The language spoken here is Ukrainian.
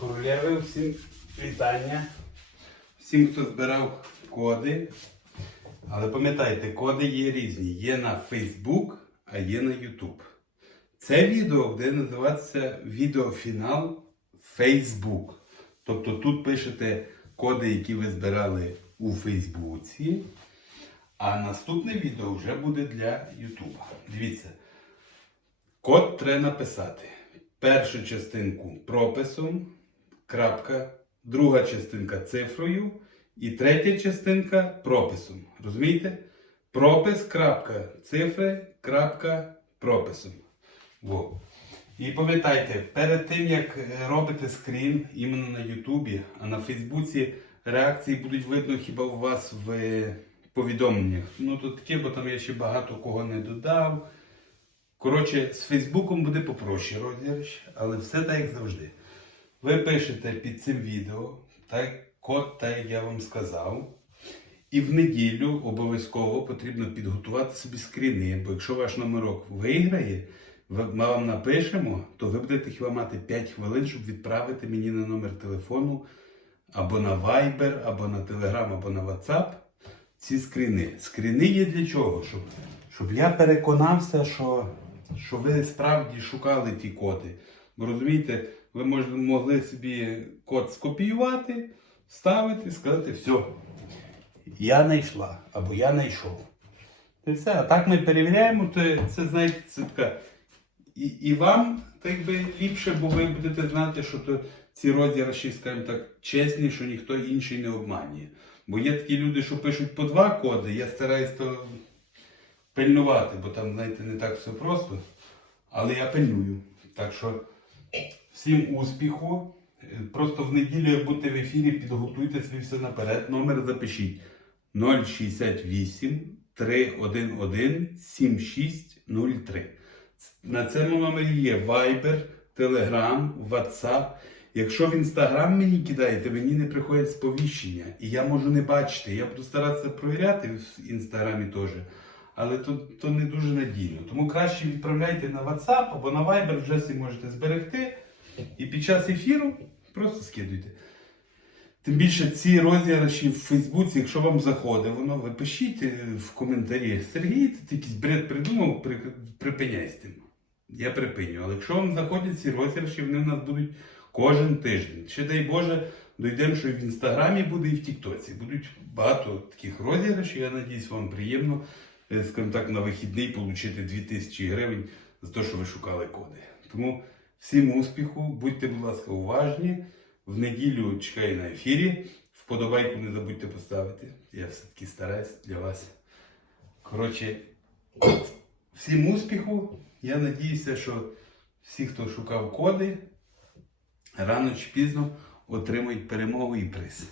Королеви, всім вітання. Всім, хто збирав коди. Але пам'ятайте, коди є різні. Є на Facebook, а є на YouTube. Це відео буде називатися відеофінал Facebook. Тобто тут пишете коди, які ви збирали у Фейсбуці. А наступне відео вже буде для Ютуба. Дивіться. Код треба написати. Першу частинку прописом, крапка, друга частинка цифрою і третя частинка прописом. Розумієте? Пропис, крапка, цифри, крапка, прописом. Во. І пам'ятайте, перед тим як е, робите скрін іменно на Ютубі, а на Фейсбуці реакції будуть видно хіба у вас в е, повідомленнях. Ну то таке, бо там я ще багато кого не додав. Коротше, з Фейсбуком буде попроще розіграш, але все так, як завжди. Ви пишете під цим відео так, код, так як я вам сказав. І в неділю обов'язково потрібно підготувати собі скріни, бо якщо ваш номерок виграє, ми вам напишемо, то ви будете хіба мати 5 хвилин, щоб відправити мені на номер телефону або на Viber, або на Telegram, або на WhatsApp ці скріни. Скріни є для чого? Щоб, щоб я переконався, що, що ви справді шукали ті коди. Бо розумієте, ви могли собі код скопіювати, вставити, сказати, все, я знайшла або я знайшов. Й все. А так ми перевіряємо, то це, знаєте, це така. І, і вам так би ліпше, бо ви будете знати, що то ці розіграші, скажімо так, чесні, що ніхто інший не обманює. Бо є такі люди, що пишуть по два коди, я стараюсь то пильнувати, бо там, знаєте, не так все просто. Але я пильную. Так що всім успіху. Е, Просто в неділю, як будете в ефірі, підготуйте собі все наперед. Номер запишіть 068 311 7603. На цьому номері є Viber, Telegram, WhatsApp. Якщо в Instagram мені кидаєте, мені не приходять сповіщення. І я можу не бачити. Я буду старатися провіряти в інстаграмі теж. Але то, то не дуже надійно. Тому краще відправляйте на WhatsApp або на Viber, вже всі можете зберегти. І під час ефіру просто скидуйте. Тим більше ці розіграші в Фейсбуці, якщо вам заходить, воно ви пишіть е, в коментарі. Сергій, ти якийсь бред придумав, при, припиняй з тим. Я припиню. Але якщо вам заходять ці розіграші, вони в нас будуть кожен тиждень. Ще дай Боже, дійдемо, що і в інстаграмі буде, і в Тіктоці. Будуть багато таких розіграшів. Я надіюсь, вам приємно, е, скажімо так, на вихідний отримати 2000 гривень за те, що ви шукали коди. Тому всім успіху, будьте, будь ласка, уважні. В неділю чекаю на ефірі. Вподобайку не забудьте поставити. Я все-таки стараюсь для вас. Коротше, всім успіху. Я надіюся, що всі, хто шукав коди, рано чи пізно отримають перемогу і приз.